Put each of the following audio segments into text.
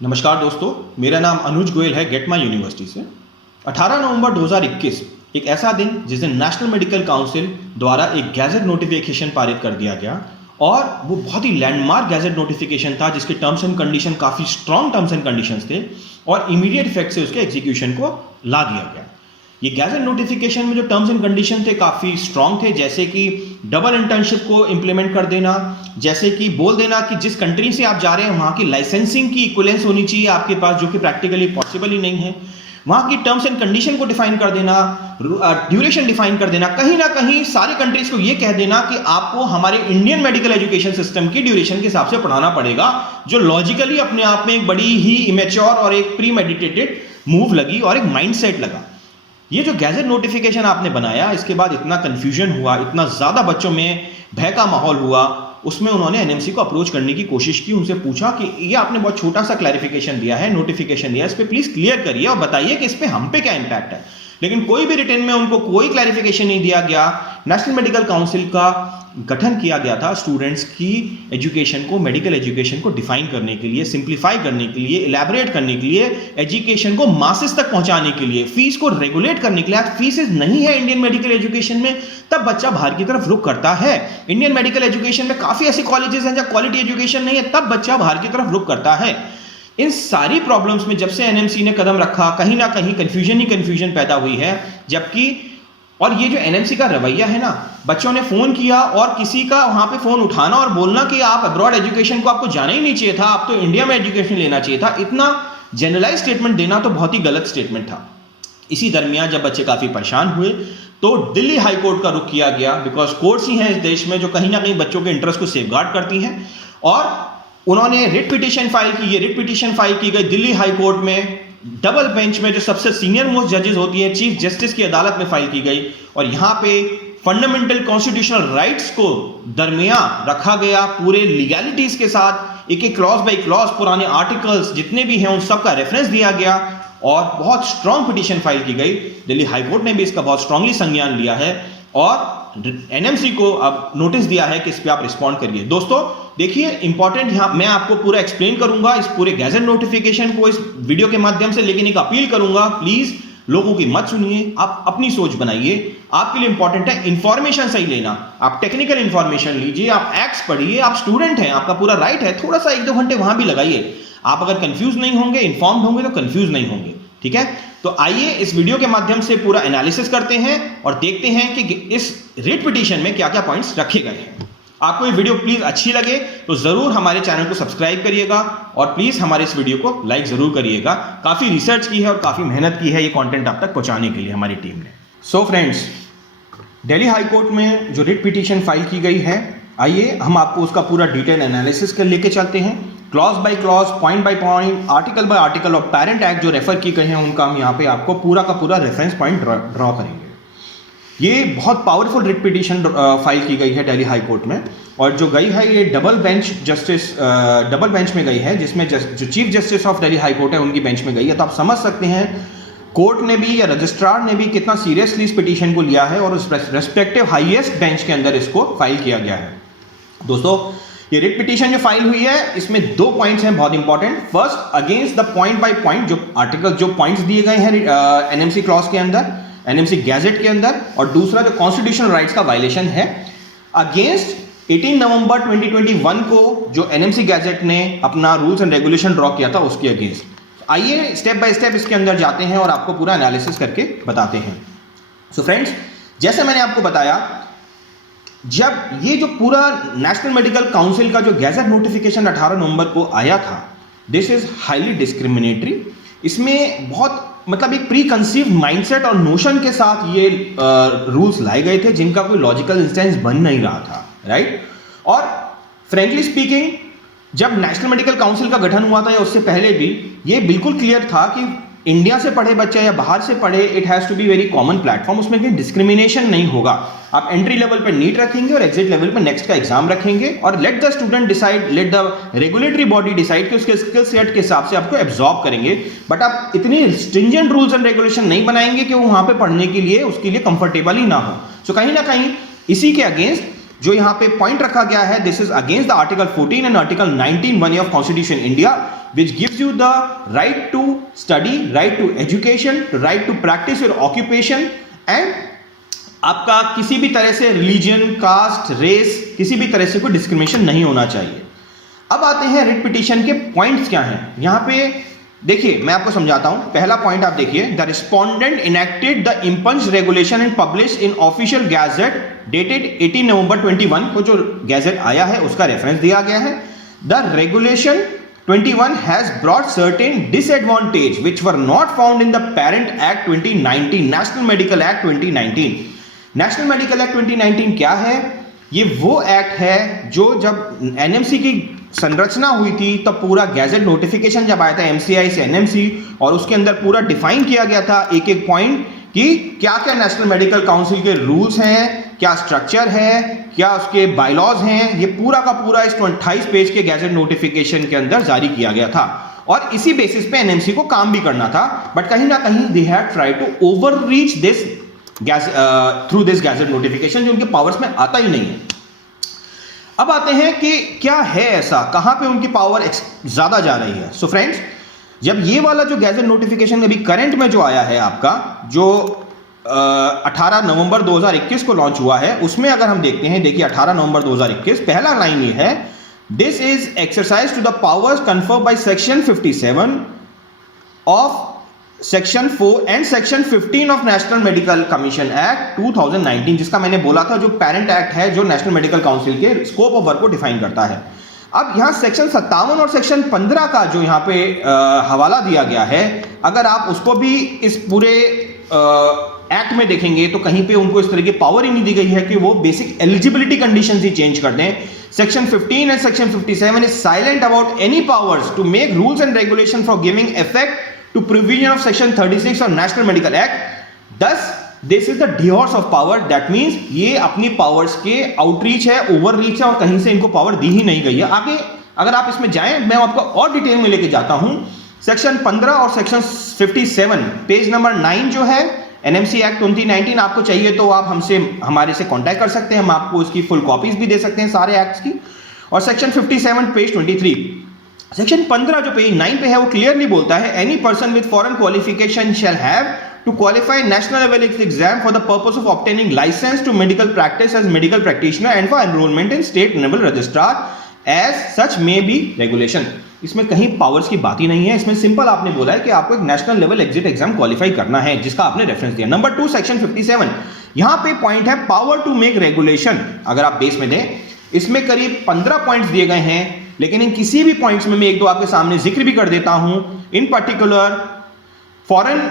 नमस्कार दोस्तों, मेरा नाम अनुज गोयल है गेट माई यूनिवर्सिटी से। 18 नवंबर 2021 एक ऐसा दिन जिस दिन नेशनल मेडिकल काउंसिल द्वारा एक गैजेट नोटिफिकेशन पारित कर दिया गया और वो बहुत ही लैंडमार्क गैजेट नोटिफिकेशन था जिसके टर्म्स एंड कंडीशन काफ़ी स्ट्रॉन्ग टर्म्स एंड कंडीशंस थे और इमीडिएट इफेक्ट से उसके एग्जीक्यूशन को ला दिया गया। ये गैजेट नोटिफिकेशन में जो टर्म्स एंड कंडीशन थे काफ़ी स्ट्रॉन्ग थे, जैसे कि डबल इंटर्नशिप को इंप्लीमेंट कर देना, जैसे कि बोल देना कि जिस कंट्री से आप जा रहे हैं वहाँ की लाइसेंसिंग की इक्विवेलेंस होनी चाहिए आपके पास, जो कि प्रैक्टिकली पॉसिबल ही नहीं है। वहाँ की टर्म्स एंड कंडीशन को डिफाइन कर देना, ड्यूरेशन डिफाइन कर देना, कहीं ना कहीं सारी कंट्रीज को ये कह देना कि आपको हमारे इंडियन मेडिकल एजुकेशन सिस्टम की ड्यूरेशन के हिसाब से पढ़ाना पड़ेगा, जो लॉजिकली अपने आप में एक बड़ी ही इमेच्योर और एक प्री मेडिटेटेड मूव लगी और एक माइंडसेट लगा। ये जो गैजेट नोटिफिकेशन आपने बनाया, इसके बाद इतना कंफ्यूजन हुआ, इतना ज़्यादा बच्चों में भय का माहौल हुआ, उसमें उन्होंने एनएमसी को अप्रोच करने की कोशिश की, उनसे पूछा कि ये आपने बहुत छोटा सा क्लैरिफिकेशन दिया है, नोटिफिकेशन दिया है, इस पर प्लीज़ क्लियर करिए और बताइए कि इस पर हम पे क्या इम्पैक्ट है। लेकिन कोई भी रिटर्न में उनको कोई क्लैरिफिकेशन नहीं दिया गया। नेशनल मेडिकल काउंसिल का गठन किया गया था स्टूडेंट्स की एजुकेशन को, मेडिकल एजुकेशन को डिफाइन करने के लिए, सिंप्लीफाई करने के लिए, इलेबोरेट करने के लिए, एजुकेशन को मासेस तक पहुंचाने के लिए, फीस को रेगुलेट करने के लिए। आज फीसेस नहीं है इंडियन मेडिकल एजुकेशन में, तब बच्चा बाहर की तरफ रुख करता है। इंडियन मेडिकल एजुकेशन में काफ़ी ऐसे कॉलेजेस हैं जहाँ क्वालिटी एजुकेशन नहीं है, तब बच्चा बाहर की तरफ रुख करता है। इन सारी प्रॉब्लम्स में जब से एनएमसी ने कदम रखा, कहीं ना कहीं कंफ्यूजन ही कंफ्यूजन पैदा हुई है। जबकि और ये जो एनएमसी का रवैया है ना, बच्चों ने फ़ोन किया और किसी का वहाँ पे फ़ोन उठाना और बोलना कि आप अब्रॉड एजुकेशन को आपको जाना ही नहीं चाहिए था, आप तो इंडिया में एजुकेशन लेना चाहिए था, इतना जनरलाइज स्टेटमेंट देना तो बहुत ही गलत स्टेटमेंट था। इसी दरमियान जब बच्चे काफ़ी परेशान हुए तो दिल्ली हाई कोर्ट का रुख किया गया, बिकॉज कोर्ट्स ही हैं इस देश में जो कहीं ना कहीं बच्चों के इंटरेस्ट को सेफगार्ड करती हैं। और उन्होंने रिट पिटीशन फाइल की। ये रिट पिटीशन फाइल की गई दिल्ली हाई कोर्ट में, डबल बेंच में जो सबसे सीनियर मोस्ट जजेस होती है, चीफ जस्टिस की अदालत में फाइल की गई। और यहाँ पे फंडामेंटल कॉन्स्टिट्यूशनल राइट्स को दरमियान रखा गया, पूरे लीगैलिटीज के साथ, एक एक क्लॉज बाय क्लॉज पुराने आर्टिकल्स जितने भी हैं उन सब का रेफरेंस दिया गया और बहुत स्ट्रॉन्ग पिटीशन फाइल की गई। दिल्ली हाई कोर्ट ने भी इसका बहुत स्ट्रांगली संज्ञान लिया है और एनएमसी को अब नोटिस दिया है कि इस पर आप रिस्पॉन्ड करिए। दोस्तों देखिए, इंपॉर्टेंट यहाँ मैं आपको पूरा एक्सप्लेन करूंगा इस पूरे गैजेट नोटिफिकेशन को इस वीडियो के माध्यम से, लेकिन एक अपील करूंगा, प्लीज लोगों की मत सुनिए, आप अपनी सोच बनाइए। आपके लिए इंपॉर्टेंट है इंफॉर्मेशन सही लेना। आप टेक्निकल इंफॉर्मेशन लीजिए, आप एक्ट्स पढ़िए, आप स्टूडेंट हैं, आपका पूरा राइट है, थोड़ा सा 1-2 घंटे वहां भी लगाइए। आप अगर कंफ्यूज नहीं होंगे, इन्फॉर्म्ड होंगे तो कंफ्यूज नहीं होंगे। ठीक है, तो आइए इस वीडियो के माध्यम से पूरा एनालिसिस करते हैं और देखते हैं कि इस रिट पिटीशन में क्या क्या पॉइंट्स रखे गए हैं। आपको ये वीडियो प्लीज अच्छी लगे तो जरूर हमारे चैनल को सब्सक्राइब करिएगा और प्लीज हमारे इस वीडियो को लाइक जरूर करिएगा। काफी रिसर्च की है और काफी मेहनत की है ये कंटेंट आप तक पहुंचाने के लिए हमारी टीम ने। So friends, Delhi high court में जो रिट पिटीशन फाइल की गई है, आइए हम आपको उसका पूरा डिटेल एनालिसिस कर लेके चलते हैं, clause by clause, point by point, article by article और पेरेंट एक्ट जो रेफर की गए हैं उनका हम यहाँ पे आपको पूरा का पूरा रेफरेंस पॉइंट ड्रॉ करेंगे। ये बहुत पावरफुल रिट पिटीशन फाइल की गई है दिल्ली हाई कोर्ट में और जो गई है ये डबल बेंच में गई है, जिसमें जो chief justice of Delhi high court है उनकी बेंच में गई है। तो आप समझ सकते हैं कोर्ट ने भी या रजिस्ट्रार ने भी कितना सीरियसली इस पिटीशन को लिया है और उस रेस्पेक्टिव हाईएस्ट बेंच के अंदर इसको फाइल किया गया है। दोस्तों ये रिट पिटीशन जो फाइल हुई है इसमें 2 पॉइंट्स हैं बहुत important. First, against the point by point जो आर्टिकल जो पॉइंट्स दिए गए हैं एनएमसी क्लॉज के अंदर, एनएमसी गैजेट के अंदर, और दूसरा जो कॉन्स्टिट्यूशनल राइट्स का वायलेशन है अगेंस्ट 18 नवंबर 2021 को जो एनएमसी गैजेट ने अपना रूल्स एंड रेगुलेशन ड्रॉ किया था उसके अगेंस्ट। आइए स्टेप बाय स्टेप इसके अंदर जाते हैं और आपको पूरा एनालिसिस करके बताते हैं। सो फ्रेंड्स, जैसे मैंने आपको बताया, जब ये जो पूरा नेशनल मेडिकल काउंसिल का जो गैजेट नोटिफिकेशन 18 नवंबर को आया था, दिस इज हाईली डिस्क्रिमिनेटरी। इसमें बहुत मतलब एक प्री कंसीव्ड माइंडसेट और नोशन के साथ ये रूल्स लाए गए थे जिनका कोई लॉजिकल इंस्टेंस बन नहीं रहा था, राइट। और फ्रेंकली स्पीकिंग, जब नेशनल मेडिकल काउंसिल का गठन हुआ था या उससे पहले भी ये बिल्कुल क्लियर था कि इंडिया से पढ़े बच्चे या बाहर से पढ़े, it has to be very common platform, उसमें कोई डिस्क्रिमिनेशन नहीं होगा। आप एंट्री लेवल पे नीट रखेंगे और एग्जिट लेवल पे नेक्स्ट का एग्जाम रखेंगे और let the student decide, let the regulatory body decide कि उसके स्किल सेट के हिसाब से आपको एब्जॉर्ब करेंगे। बट आप इतनी स्ट्रिंजेंट रूल्स एंड रेगुलेशन नहीं बनाएंगे कि वो वहां पे पढ़ने के लिए उसके लिए कंफर्टेबल ही ना हो। सो कहीं ना कहीं इसी के अगेंस्ट जो यहाँ पे पॉइंट रखा गया है, this is against the article 14 and article 19 1A of constitution India, which gives you the right to study, right to education, right to practice your occupation, and आपका किसी भी तरह से रिलीजन, कास्ट, रेस, किसी भी तरह से कोई डिस्क्रिमिनेशन नहीं होना चाहिए। अब आते हैं रिट पिटीशन के पॉइंट्स क्या हैं। यहाँ पे देखिए मैं आपको समझाता हूं। पहला पॉइंट आप देखिए, the respondent enacted the impugned regulation and publish in official gazette dated 18 नवंबर 21 को जो गैजेट आया है उसका रेफरेंस दिया गया है। The regulation 21 has brought certain disadvantage which were not found in the parent act 2019, national medical act 2019। national medical act 2019 क्या है? ये वो एक्ट है जो जब एनएमसी की संरचना हुई थी तब पूरा गैजेट नोटिफिकेशन जब आया था एमसीआई से एनएमसी, और उसके अंदर पूरा डिफाइन किया गया था एक एक पॉइंट कि क्या क्या नेशनल मेडिकल काउंसिल के रूल्स हैं, क्या स्ट्रक्चर है, क्या उसके बायलॉज हैं। ये पूरा का पूरा इस 28 पेज के गैजेट नोटिफिकेशन के अंदर जारी किया गया था, और इसी बेसिस पे एनएमसी को काम भी करना था। बट कहीं ना कहीं they had tried to overreach this through this gadget notification, जो उनके पावर्स में आता ही नहीं है। अब आते हैं कि क्या है ऐसा, कहां पे उनकी पावर ज्यादा जा रही है। सो फ्रेंड्स, जब ये वाला जो गैजेट नोटिफिकेशन अभी करंट में जो आया है आपका, जो 18 नवंबर 2021 को लॉन्च हुआ है, उसमें अगर हम देखते हैं, देखिए 18 नवंबर 2021 पहला लाइन ये है, this is exercise to the powers conferred by section 57 of section 4 and section 15 of national medical commission act 2019, जिसका मैंने बोला था जो पेरेंट एक्ट है जो नेशनल मेडिकल काउंसिल के स्कोप ऑफ वर्क को डिफाइन करता है। अब यहां सेक्शन 57 और सेक्शन 15 का जो यहां पे हवाला दिया गया है, अगर आप उसको भी इस पूरे एक्ट में देखेंगे तो कहीं पे उनको इस तरह की पावर ही नहीं दी गई है कि वो बेसिक एलिजिबिलिटी कंडीशंस ही चेंज कर दें। Section 15 and section 57 is silent about any powers to make rules and regulation for giving effect to provision of section 36 of national medical act. दस this is the divorce of power, that means ये अपनी powers के outreach है, overreach है, और कहीं से इनको पावर दी ही नहीं गई है। आगे अगर आप इसमें जाएं, मैं आपको और डिटेल में लेके जाता हूं। सेक्शन 15 और सेक्शन 57 पेज नंबर 9 जो है एनएमसी एक्ट 2019, आपको चाहिए तो आप हमारे से कांटेक्ट कर सकते हैं, हम आपको इसकी फुल कॉपीज भी दे सकते हैं सारे एक्ट्स की। और सेक्शन 57 पेज 23, सेक्शन 15 जो पेज 9 पे है वो क्लियरली बोलता है, any person with foreign qualification shall have to qualify national level exam for the purpose of obtaining license to medical practice as medical practitioner and for enrollment in state level registrar as such may be regulation। इसमें कहीं powers की बात ही नहीं है, इसमें simple आपने बोला है कि आपको एक national level exit exam qualify करना है, जिसका आपने रेफरेंस दिया। नंबर 2 सेक्शन 57, यहां पे पॉइंट है पावर टू मेक रेगुलेशन। अगर आप बेस में दें, इसमें करीब 15 पॉइंट्स दिए गए हैं, लेकिन इन किसी भी पॉइंट्स में मैं एक दो आपके सामने जिक्र भी कर देता हूं। इन particular, foreign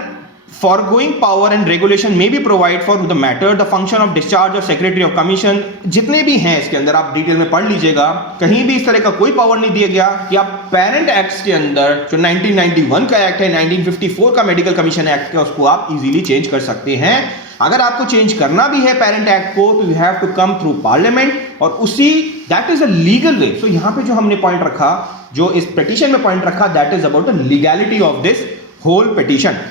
foregoing power and regulation may be provide for the matter the function of discharge of secretary of commission। जितने भी हैं इसके अंदर आप डिटेल में पढ़ लीजिएगा, कहीं भी इस तरह का कोई पावर नहीं दिया गया कि आप पेरेंट एक्ट्स के अंदर जो 1991 का एक्ट है, 1954 का मेडिकल कमीशन एक्ट का, उसको आप इजीली चेंज कर सकते हैं। अगर आपको चेंज करना भी है पेरेंट एक्ट को, तो you have to come through parliament, और उसी that is a legal way. So यहां पे जो हमने पॉइंट रखा, जो इस पिटीशन में पॉइंट रखा, that is about the legality of this whole petition.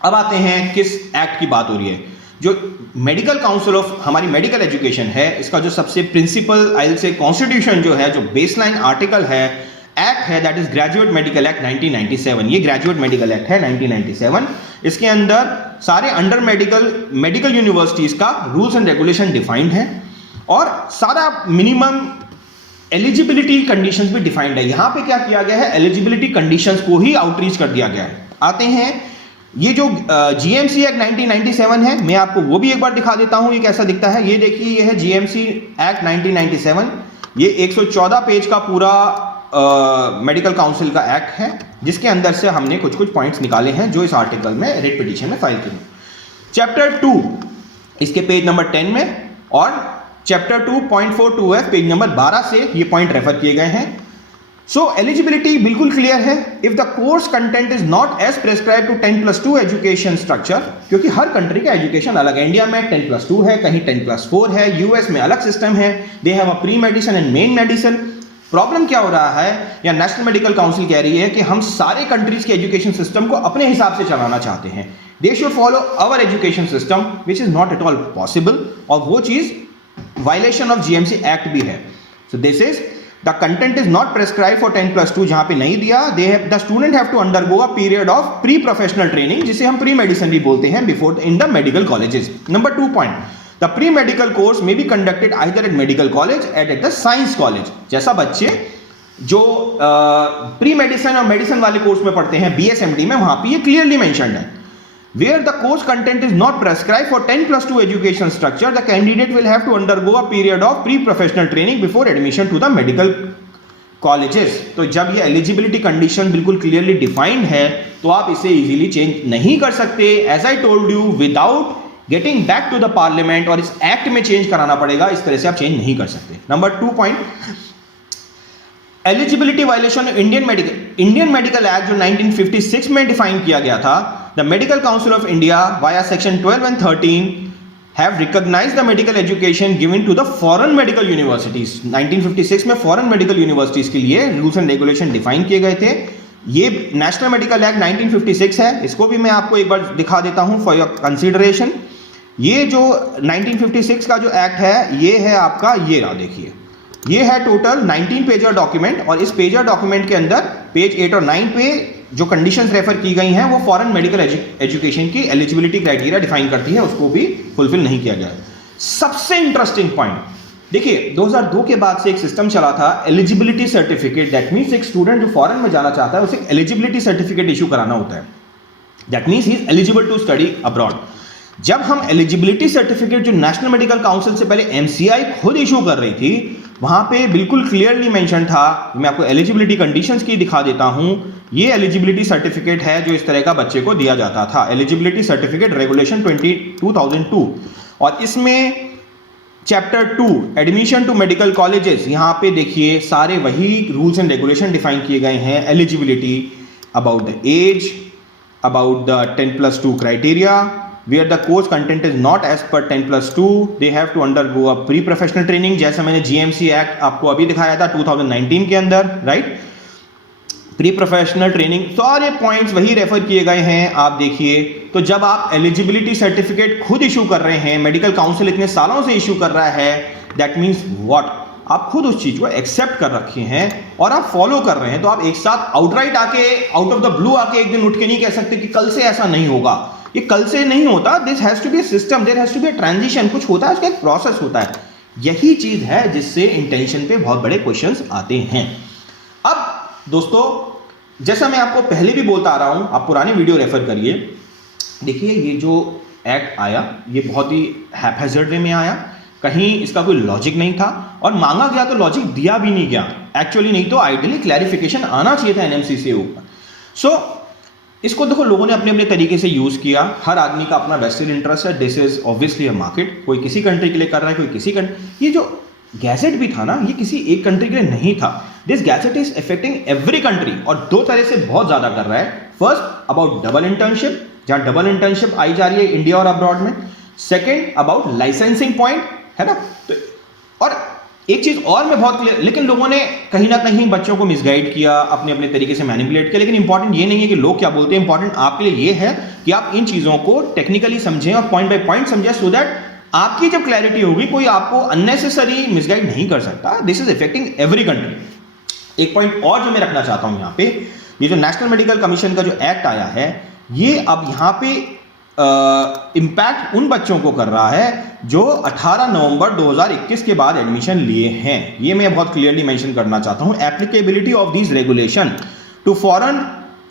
अब आते हैं किस एक्ट की बात हो रही है। जो मेडिकल काउंसिल ऑफ हमारी मेडिकल एजुकेशन है, इसका जो सबसे principal I will say constitution जो है, जो बेसलाइन आर्टिकल है, एक्ट है, that is graduate medical act 1997। ये ग्रेजुएट मेडिकल एक्ट है 1997। इसके अंदर सारे अंडर मेडिकल यूनिवर्सिटीज का रूल्स एंड रेगुलेशन डिफाइंड है, और सारा मिनिमम एलिजिबिलिटी कंडीशंस भी डिफाइंड है। यहां पे क्या किया गया है, एलिजिबिलिटी कंडीशंस को ही आउटरीच कर दिया गया है। आते हैं ये जो जीएमसी एक्ट 1997 है, मैं आपको वो भी एक बार दिखा देता हूं ये कैसा दिखता है। ये देखिए, ये है जीएमसी एक्ट 1997। ये 114 पेज का पूरा मेडिकल काउंसिल का एक्ट है, जिसके अंदर से हमने कुछ कुछ पॉइंट्स निकाले हैं जो इस आर्टिकल में रिट पिटीशन में फाइल किए। चैप्टर 2 इसके पेज नंबर 10 में, और चैप्टर 2.42F पेज नंबर 12 से ये पॉइंट रेफर किए गए हैं। सो एलिजिबिलिटी बिल्कुल क्लियर है। If the course content is not as prescribe to 10+2 education structure, क्योंकि हर कंट्री का एजुकेशन अलग है। इंडिया में 10+2 है, कहीं 10+4 है, यूएस में अलग सिस्टम है, they have a pre medicine and main medicine. Problem क्या हो रहा है, या नेशनल मेडिकल काउंसिल कह रही है कि हम सारे कंट्रीज के एजुकेशन सिस्टम को अपने हिसाब से चलाना चाहते हैं। They should follow our education system, which is not at all possible, और वो चीज वायलेशन ऑफ जीएमसी एक्ट भी है। So this is the content is not prescribe for 10+2, जहां पे नहीं दिया। The student have to undergo a period of pre professional training, जिसे हम प्री मेडिसिन भी बोलते हैं, before in the medical colleges. Number 2 point, the pre medical course में be conducted either eight medical college at the science college. जैसा बच्चे जो pre medicine और मेडिसिन वाले कोर्स में पढ़ते हैं BSMD में, वहां पे ये क्लियरली मेंशन्ड है। Where the course content is not prescribed for 10+2 education structure, the candidate will have to undergo a period of pre-professional training before admission to the medical colleges. तो जब ये eligibility condition बिल्कुल clearly defined है, तो आप इसे easily change नहीं कर सकते। As I told you, without getting back to the parliament और इस act में change कराना पड़ेगा, इस तरह से आप change नहीं कर सकते। Number 2 point, eligibility violation Indian medical act जो 1956 में डिफाइन किया गया था। The medical council of India via section 12 and 13 have recognised the medical education given to the foreign medical universities. 1956 में फॉरेन मेडिकल यूनिवर्सिटीज के लिए रूल्स एंड रेगुलेशन डिफाइन किए गए थे। ये नेशनल मेडिकल एक्ट 1956 है, इसको भी मैं आपको एक बार दिखा देता हूं फॉर योर कंसिडरेशन। ये जो 1956 का जो एक्ट है, ये है आपका, ये रहा देखिए, ये है टोटल 19 पेजर डॉक्यूमेंट, और इस पेजर डॉक्यूमेंट के अंदर पेज 8 और 9 पे जो कंडीशंस रेफर की गई हैं वो फॉरेन मेडिकल एजुकेशन की एलिजिबिलिटी क्राइटेरिया डिफाइन करती है, उसको भी फुलफिल नहीं किया गया। सबसे इंटरेस्टिंग पॉइंट देखिए, 2002 के बाद से एक सिस्टम चला था एलिजिबिलिटी सर्टिफिकेट। दैट मीन्स एक स्टूडेंट जो फॉरेन में जाना चाहता है उसे एलिजिबिलिटी सर्टिफिकेट इशू कराना होता है। That means he is eligible to study abroad. जब हम एलिजिबिलिटी सर्टिफिकेट जो नेशनल मेडिकल काउंसिल से पहले MCI खुद इशू कर रही थी, वहां पे बिल्कुल क्लियरली मेंशन था, मैं आपको एलिजिबिलिटी कंडीशंस की दिखा देता हूं। ये एलिजिबिलिटी सर्टिफिकेट है जो इस तरह का बच्चे को दिया जाता था, एलिजिबिलिटी सर्टिफिकेट रेगुलेशन 2002, और इसमें chapter 2 admission to medical colleges, यहां पे देखिए सारे वही रूल्स एंड रेगुलेशन डिफाइन किए गए हैं। Eligibility about the age, about the 10+2 criteria, where the course content is not as per 10+2, they have to undergo a pre-professional training, जैसा मैंने GMC एक्ट आपको अभी दिखाया था 2019 के अंदर, राइट। प्री प्रोफेशनल ट्रेनिंग, सारे पॉइंट्स वही रेफर किए गए हैं, आप देखिए। तो जब आप एलिजिबिलिटी सर्टिफिकेट खुद इशू कर रहे हैं, मेडिकल काउंसिल इतने सालों से इशू कर रहा है, दैट मीन्स व्हाट, आप खुद उस चीज को एक्सेप्ट कर रखे हैं और आप फॉलो कर रहे हैं। तो आप एक साथ आउटराइट आके, आउट ऑफ द ब्लू आके एक दिन उठ के नहीं कह सकते कि कल से ऐसा नहीं होगा। ये कल से नहीं होता, this has to be a system, there has to be a transition, कुछ होता है, उसका एक प्रोसेस होता है। यही चीज है जिससे इंटेंशन पे बहुत बड़े क्वेश्चंस आते हैं। अब दोस्तों, जैसा मैं आपको पहले भी बोलता आ रहा हूं, आप पुराने वीडियो रेफर करिए। देखिए, ये जो एक्ट आया, ये बहुत ही हैपहैज़र्ड वे में आया, कहीं इसका कोई लॉजिक नहीं था, और मांगा गया तो लॉजिक दिया भी नहीं गया एक्चुअली, नहीं तो आइडियली क्लैरिफिकेशन आना चाहिए था NMC से ऊपर। सो इसको देखो, लोगों ने अपने अपने तरीके से यूज किया, हर आदमी का अपना वेस्टेड इंटरेस्ट है, this is obviously a market, कोई किसी कंट्री के लिए कर रहा है, कोई किसी कंट्री। ये जो गैजेट भी था ना, ये किसी एक कंट्री के लिए नहीं था, this gadget is affecting every country, और दो तरह से बहुत ज्यादा कर रहा है। फर्स्ट अबाउट डबल इंटर्नशिप, जहां डबल इंटर्नशिप आई जा रही है इंडिया और अब्रॉड में। सेकेंड अबाउट लाइसेंसिंग पॉइंट, है ना। तो और एक चीज और मैं बहुत क्लियर, लेकिन लोगों ने कहीं ना कहीं बच्चों को मिसगाइड किया, अपने अपने तरीके से मैनिपुलेट किया। लेकिन इंपॉर्टेंट ये नहीं है कि लोग क्या बोलते हैं, इंपॉर्टेंट आपके लिए ये है कि आप इन चीजों को टेक्निकली समझें और पॉइंट बाय पॉइंट समझें, सो दैट आपकी जब क्लैरिटी होगी, कोई आपको अननेसेसरी मिसगाइड नहीं कर सकता। This is affecting every country. एक पॉइंट और जो मैं रखना चाहता हूं यहां पे, ये जो नेशनल मेडिकल कमीशन का जो एक्ट आया है, ये अब यहां पे इंपैक्ट उन बच्चों को कर रहा है जो 18 नवंबर 2021 के बाद एडमिशन लिए हैं। ये मैं बहुत क्लियरली मेंशन करना चाहता हूं। Applicability of this regulation to foreign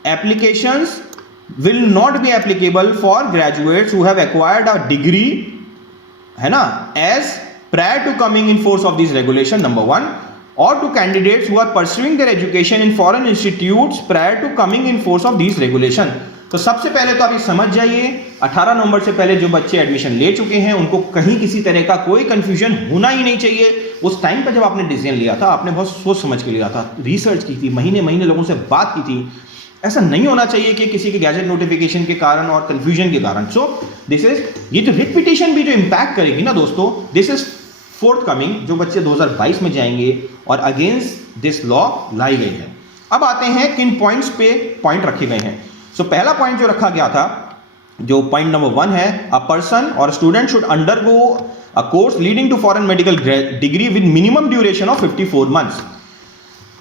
applications will not be applicable for graduates who have acquired a degree, है ना, as prior to coming in force of this regulation, number 1, or to candidates who are pursuing their education in foreign institutes prior to coming in force of these regulation। तो सबसे पहले तो आप ये समझ जाइए, 18 नवंबर से पहले जो बच्चे एडमिशन ले चुके हैं उनको कहीं किसी तरह का कोई कंफ्यूजन होना ही नहीं चाहिए। उस टाइम पर जब आपने डिसीजन लिया था, आपने बहुत सोच समझ के लिया था, रिसर्च की थी, महीने महीने लोगों से बात की थी। ऐसा नहीं होना चाहिए कि किसी के गैजेट नोटिफिकेशन के कारण और कंफ्यूजन के कारण। सो दिस इज, ये जो रिट पिटीशन भी जो इंपैक्ट करेगी ना दोस्तों, दिस इज फोर्थ कमिंग, जो बच्चे 2022 में जाएंगे और अगेंस्ट दिस लॉ लाई गई है। अब आते हैं किन पॉइंट्स पे पॉइंट रखे गए हैं। सो पहला पॉइंट जो रखा गया था, जो पॉइंट नंबर 1 है, अ पर्सन और student should undergo a course leading to foreign medical degree with minimum duration of 54 months.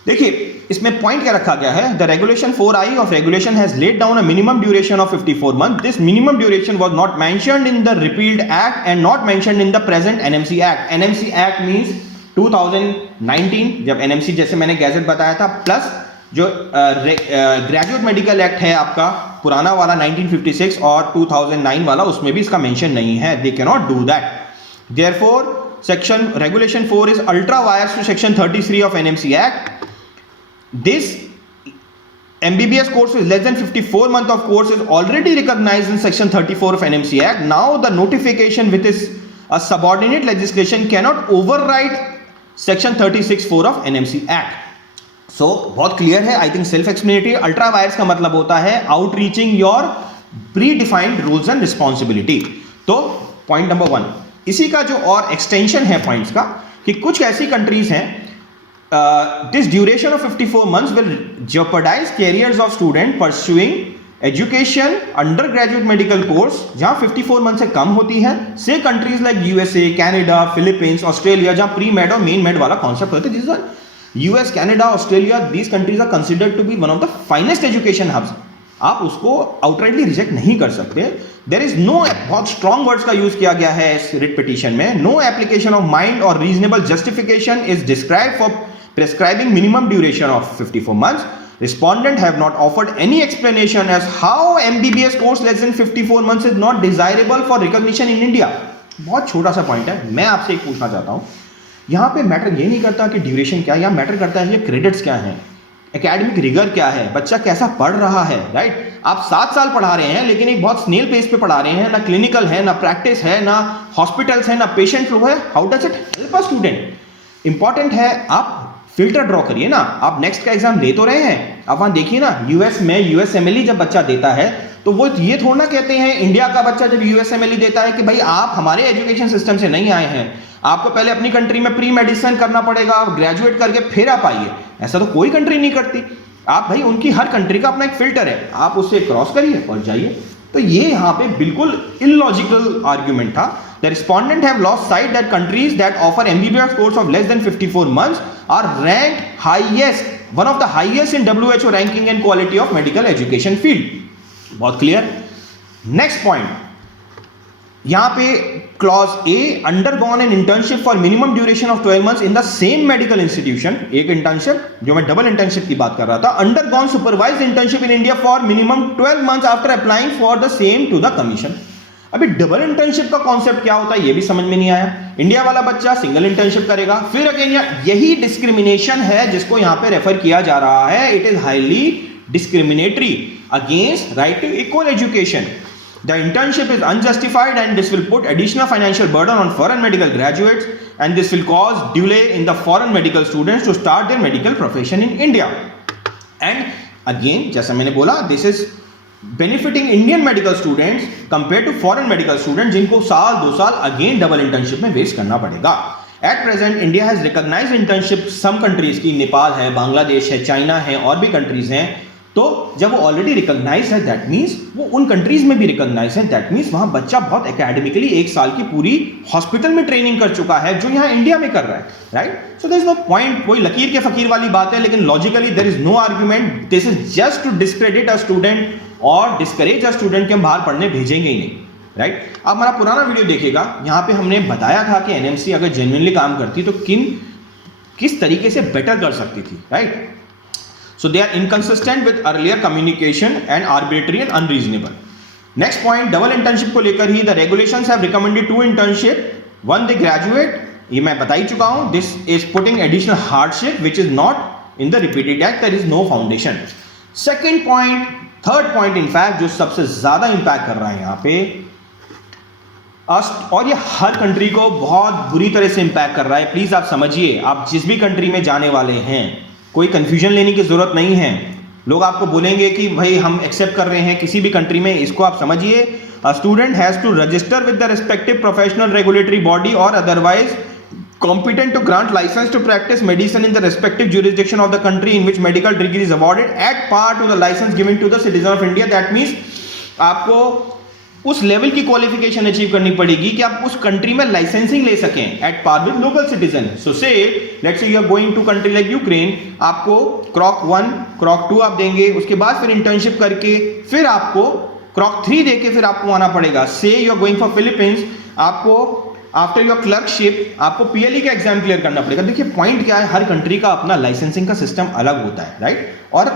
देखिए इसमें पॉइंट क्या रखा गया है, the regulation 4I of regulation has laid down a minimum duration of 54 month. This minimum duration was not mentioned in the repealed act and not mentioned in the present NMC act. NMC act means 2019 जब NMC जैसे मैंने gadget बताया था, plus जो graduate medical act है आपका पुराना वाला 1956 और 2009 वाला, उसमें भी इसका मेंशन नहीं है. They can not do that. Therefore section regulation 4 is ultra vires to section 33 of NMC act. This MBBS course with less than 54 month of course is already recognized in section 34 of NMC Act. Now the notification with is a subordinate legislation cannot override section 36(4) of NMC Act. So बहुत clear है, I think self explanatory. ultra wires का मतलब होता है outreaching your predefined rules and responsibility. तो point number 1, इसी का जो और extension है points का कि कुछ ऐसी countries हैं this duration of 54 months will jeopardize careers of student pursuing education undergraduate medical course जहां 54 मंथ से कम होती है. Say countries like USA, Canada, Philippines, Australia जहां प्री मेड और मेन मेड वाला कॉन्सेप्ट होता है. जिस US, Canada, Australia, these countries are considered to be one of the finest education hubs. आप उसको आउटराइटली रिजेक्ट नहीं कर सकते. देयर इज नो, बहुत स्ट्रॉन्ग वर्ड्स का यूज किया गया है इस रिट पिटीशन में. नो एप्लीकेशन ऑफ माइंड और reasonable justification is described for prescribing minimum duration of 54 months. Respondent have not offered any explanation as how MBBS course less than 54 months is not desirable for recognition in India. बहुत छोटा सा point है. मैं आपसे एक पूछना चाहता हूँ, यहाँ पे मैटर ये नहीं करता कि ड्यूरेशन क्या है, यहाँ मैटर करता है ये क्रेडिट्स क्या हैं, एकेडमिक रिगर क्या है, बच्चा कैसा पढ़ रहा है. राइट, आप 7 साल पढ़ा रहे हैं लेकिन एक बहुत स्नेल पेस पे पढ़ा रहे हैं, ना क्लिनिकल है, ना प्रैक्टिस है, ना हॉस्पिटल्स है, ना पेशेंट फ्लो है. How does it help a student? Important है आप फिल्टर ड्रॉ करिए ना. आप नेक्स्ट का एग्जाम ले तो रहे हैं, आप वहां देखिए ना यूएस में यूएसएमएलई जब बच्चा देता है तो वो ये थोड़ा कहते हैं इंडिया का बच्चा जब यूएसएमएलई देता है कि भाई आप हमारे एजुकेशन सिस्टम से नहीं आए हैं, आपको पहले अपनी कंट्री में प्री मेडिसिन करना पड़ेगा, आप ग्रेजुएट करके फिर आप आइए. ऐसा तो कोई कंट्री नहीं करती. आप भाई उनकी हर कंट्री का अपना एक फिल्टर है, आप उससे क्रॉस करिए और जाइए. तो ये यहाँ पे बिल्कुल इलॉजिकल आर्ग्यूमेंट था. The respondent have lost sight that countries that offer MBBS course of less than 54 months are ranked highest, one of the highest in WHO ranking and quality of medical education field. बहुत clear. Next point, यहाँ पे clause A, undergone an internship for minimum duration of 12 months in the same medical institution. एक internship जो मैं double internship की बात कर रहा था. Undergone supervised internship in India for minimum 12 months after applying for the same to the commission. अभी double internship का कॉन्सेप्ट क्या होता है ये भी समझ में नहीं आया. इंडिया वाला बच्चा सिंगल इंटर्नशिप करेगा, फिर अगेन यही डिस्क्रिमिनेशन है जिसको यहां पे रेफर किया जा रहा है. It is highly discriminatory against right to equal education. The internship is unjustified and this will put additional financial burden on foreign medical graduates and this will cause delay in the foreign medical students to start their medical profession in India. And again जैसा मैंने बोला, दिस इज benefiting Indian medical students compared to foreign medical students जिनको साल 2 साल again double internship में waste करना पड़ेगा. At present India has recognised internship some countries की, नेपाल है, बांग्लादेश है, चाइना है, और भी कंट्रीज हैं. तो जब वो ऑलरेडी रिकॉग्नाइज है दैट मीन्स वो उन कंट्रीज में भी रिकॉग्नाइज है. दैट मीन्स वहां बच्चा बहुत एकेडमिकली 1 साल की पूरी हॉस्पिटल में ट्रेनिंग कर चुका है जो यहाँ इंडिया में कर रहा है. Right, so there is no point. वही लकीर के फकीर वाली बात है, लेकिन logically there is no argument. This is just to discredit a student और डिस्करेज अ स्टूडेंट के हम बाहर पढ़ने भेजेंगे ही नहीं. राइट, आप हमारा पुराना वीडियो देखिएगा, यहाँ पे हमने बताया था कि एनएमसी अगर जेन्युइनली काम करती तो किस तरीके से बेटर कर सकती थी. Right, so they are inconsistent with earlier communication and arbitrary and unreasonable. Next point, double internship को लेकर ही the regulations have recommended 2 internship. One they graduate, ये मैं बता ही चुका हूँ. This is putting additional hardship which is not in the repeated act. There is no foundation. Second point, third point in fact जो सबसे ज्यादा impact कर रहा है यहाँ पे, और ये हर कंट्री को बहुत बुरी तरह से इम्पैक्ट कर रहा है. प्लीज आप समझिए, आप जिस भी कंट्री में जाने वाले हैं कोई कंफ्यूजन लेने की जरूरत नहीं है. लोग आपको बोलेंगे कि भाई हम एक्सेप्ट कर रहे हैं किसी भी कंट्री में, इसको आप समझिए. A student has to register with the respective professional regulatory body और otherwise competent to grant license to practice medicine in the respective jurisdiction of the country in which medical degree is awarded at par to the license given to the citizen of India. That means आपको उस level की qualification achieve करनी पड़ेगी कि आप उस country में licensing ले सकें at par with local citizen. So से let's say you are going to country like Ukraine, आपको क्रॉक 1 क्रॉक 2 आप देंगे, उसके बाद फिर इंटर्नशिप करके फिर आपको क्रॉक 3 देके फिर आपको आना पड़ेगा। Say you are going for Philippines, आपको आफ्टर योर क्लर्कशिप आपको पीएलई का एग्जाम क्लियर करना पड़ेगा। देखिए पॉइंट क्या है, हर कंट्री का अपना लाइसेंसिंग का सिस्टम अलग होता है, राइट। और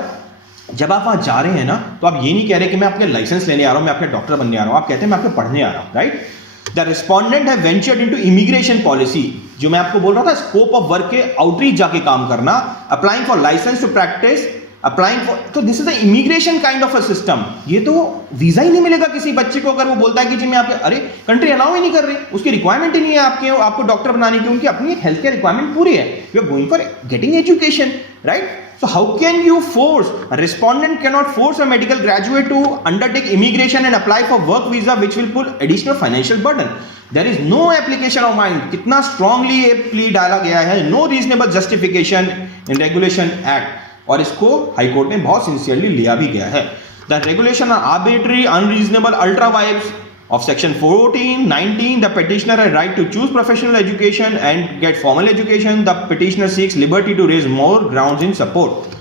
जब आप वहां जा रहे हैं ना, तो आप ये नहीं कह रहे कि मैं आपके लाइसेंस लेने आ रहा हूं, मैं आपके डॉक्टर बनने आ रहा हूं, आप कहते हैं मैं आपके पढ़ने आ रहा हूं, right. The respondent have ventured into immigration policy, जो मैं आपको बोल रहा था स्कोप ऑफ वर्क के आउटरीच जाके काम करना, applying for license to practice, applying for, तो this is the immigration kind of a system. ये तो वीजा ही नहीं मिलेगा किसी बच्चे को अगर वो बोलता है कि जी मैं आपके, अरे कंट्री अलाउ ही नहीं कर रही, उसकी रिक्वायरमेंट ही नहीं है आपको डॉक्टर बनाने की, उनकी अपनी हेल्थ केयर रिक्वायरमेंट पूरी है, you are going for getting education, right. So how can you force, a respondent cannot force a medical graduate to undertake immigration and apply for work visa which will put additional financial burden. There is no application of mind, कितना strongly ये plea डाला गया है, no reasonable justification in regulation act, और इसको high court ने बहुत sincerely लिया भी गया है। The regulation are arbitrary, unreasonable, ultra vires of section 14, 19. The petitioner has right to choose professional education and get formal education. The petitioner seeks liberty to raise more grounds in support.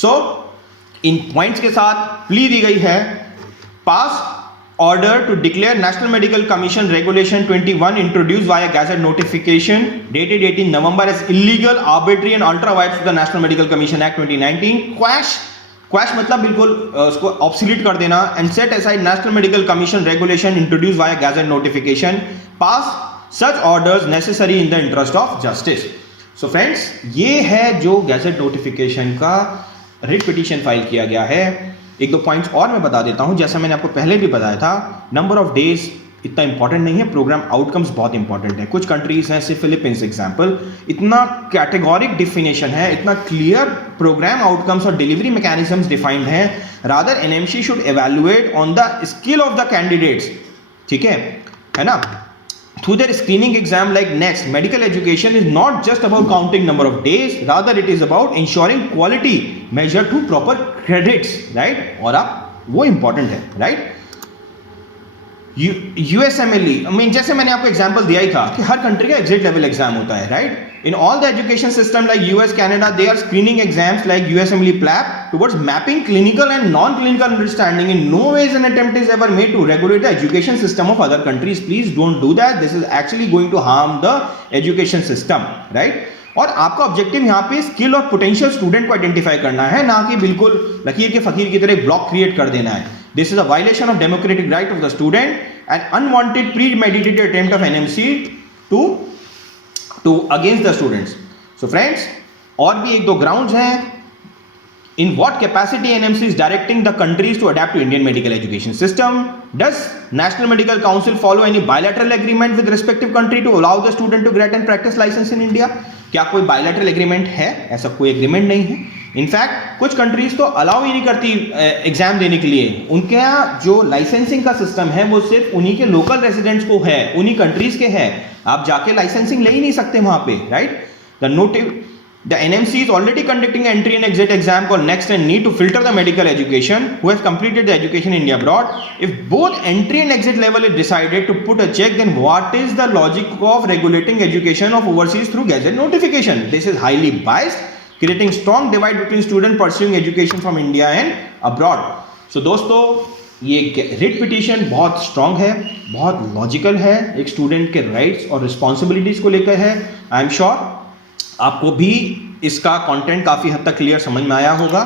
So in points के साथ plea दी गई है, पास order to declare National Medical Commission Regulation 21 introduced via Gazette notification dated 18 November as illegal, arbitrary and ultra vires to the National Medical Commission Act 2019. Quash मतलब बिल्कुल उसको obsolete कर देना, and set aside national medical commission regulation introduce via gadget notification, pass such orders necessary in the interest of justice. So friends, ये है जो gadget notification का writ petition file किया गया है। एक दो पॉइंट्स और मैं बता देता हूं, जैसा मैंने आपको पहले भी बताया था, नंबर ऑफ डेज इतना इंपॉर्टेंट नहीं है, प्रोग्राम आउटकम्स बहुत इंपॉर्टेंट है। कुछ कंट्रीज हैं, सिर्फ फिलीपींस एग्जांपल, इतना कैटेगोरिक डिफिनेशन है, इतना क्लियर प्रोग्राम आउटकम्स और डिलीवरी मैकेनिज्म्स डिफाइंड हैं। Rather NMC should evaluate on the skill of the candidates, ठीक है ना, through their screening exam like next. Medical education is not just about counting number of days, rather it is about ensuring quality measured to proper credits, right? और आप वो important है, right? USMLE, I mean, जैसे मैंने आपको example दिया ही था कि हर कंट्री का एग्जिट लेवल एग्जाम होता है, right. In all the education system like US, Canada, they are screening exams like USMLE PLAB towards mapping clinical and non-clinical understanding. In no way is an attempt is ever made to regulate the education system of other countries. Please don't do that. This is actually going to harm the education system, right? और आपका objective यहाँ पे skill और potential student को identify करना है, ना कि बिल्कुल लकीर के फकीर की तरह ब्लॉक क्रिएट कर देना है। This is a violation of democratic right of the student and unwanted premeditated attempt of NMC to against the students. So friends, और भी एक दो grounds हैं। In what capacity NMC is directing the countries to adapt to Indian medical education system? Does National Medical Council follow any bilateral agreement with respective country to allow the student to get and practice license in India? क्या कोई bilateral agreement है? ऐसा कोई agreement नहीं है। In fact कुछ countries तो allow ही नहीं करती एग्जाम देने के लिए। उनके यहाँ जो लाइसेंसिंग का सिस्टम है वो सिर्फ उन्हीं के लोकल रेजिडेंट्स को है, उन्हीं कंट्रीज के है, आप जाके लाइसेंसिंग ले ही नहीं सकते वहां पे, right. The NMC is already conducting entry and exit exam called NEXT and NEET to filter the medical education who have completed the education in India abroad. If both entry and exit level is decided to put a check, then what is the logic of regulating education of overseas through gazette notification? This is highly biased, creating strong divide between students pursuing education from India and abroad. So दोस्तों, ये writ petition बहुत strong है, बहुत logical है, एक student के rights और responsibilities को लेकर है। आई एम श्योर आपको भी इसका कंटेंट काफ़ी हद तक क्लियर समझ में आया होगा।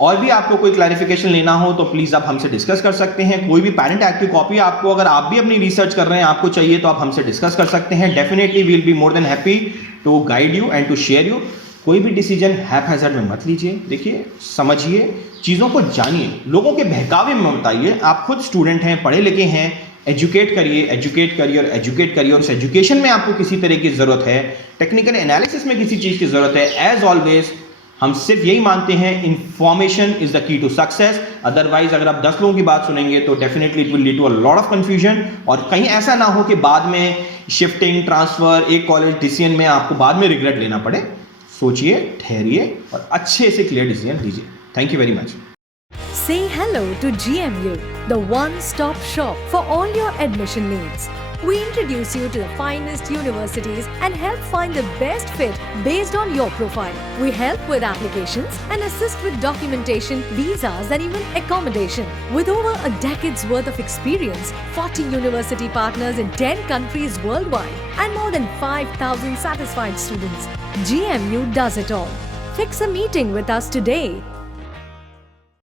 और भी आपको कोई क्लैरिफिकेशन लेना हो तो प्लीज़ आप हमसे डिस्कस कर सकते हैं। कोई भी पेरेंट एक्ट की कॉपी आपको, अगर आप भी अपनी रिसर्च कर रहे हैं, आपको चाहिए तो आप हमसे डिस्कस कर सकते हैं। Definitely we will be more than happy to guide you and to share you. कोई भी डिसीजन हैपहैज़र्ड में मत लीजिए, देखिए समझिए, चीज़ों को जानिए, लोगों के बहकावे में बताइए। आप खुद स्टूडेंट हैं, पढ़े लिखे हैं, एजुकेट करिए और एजुकेट करिए। और उस एजुकेशन में आपको किसी तरह की ज़रूरत है, टेक्निकल एनालिसिस में किसी चीज़ की ज़रूरत है, एज ऑलवेज हम सिर्फ यही मानते हैं, information is the key to success. Otherwise अगर आप 10 लोगों की बात सुनेंगे तो definitely it will lead to a lot of confusion, और कहीं ऐसा ना हो कि बाद में शिफ्टिंग, ट्रांसफर, एक कॉलेज डिसीजन में आपको बाद में रिग्रेट लेना पड़े। सोचिए, ठहरिए और अच्छे से क्लियर डिसीजन लीजिए। Thank you very much. Say hello to GMU, the one-stop shop for all your admission needs. We introduce you to the finest universities and help find the best fit based on your profile. We help with applications and assist with documentation, visas and even accommodation. With over a decade's worth of experience, 40 university partners in 10 countries worldwide and more than 5,000 satisfied students, GMU does it all. Fix a meeting with us today.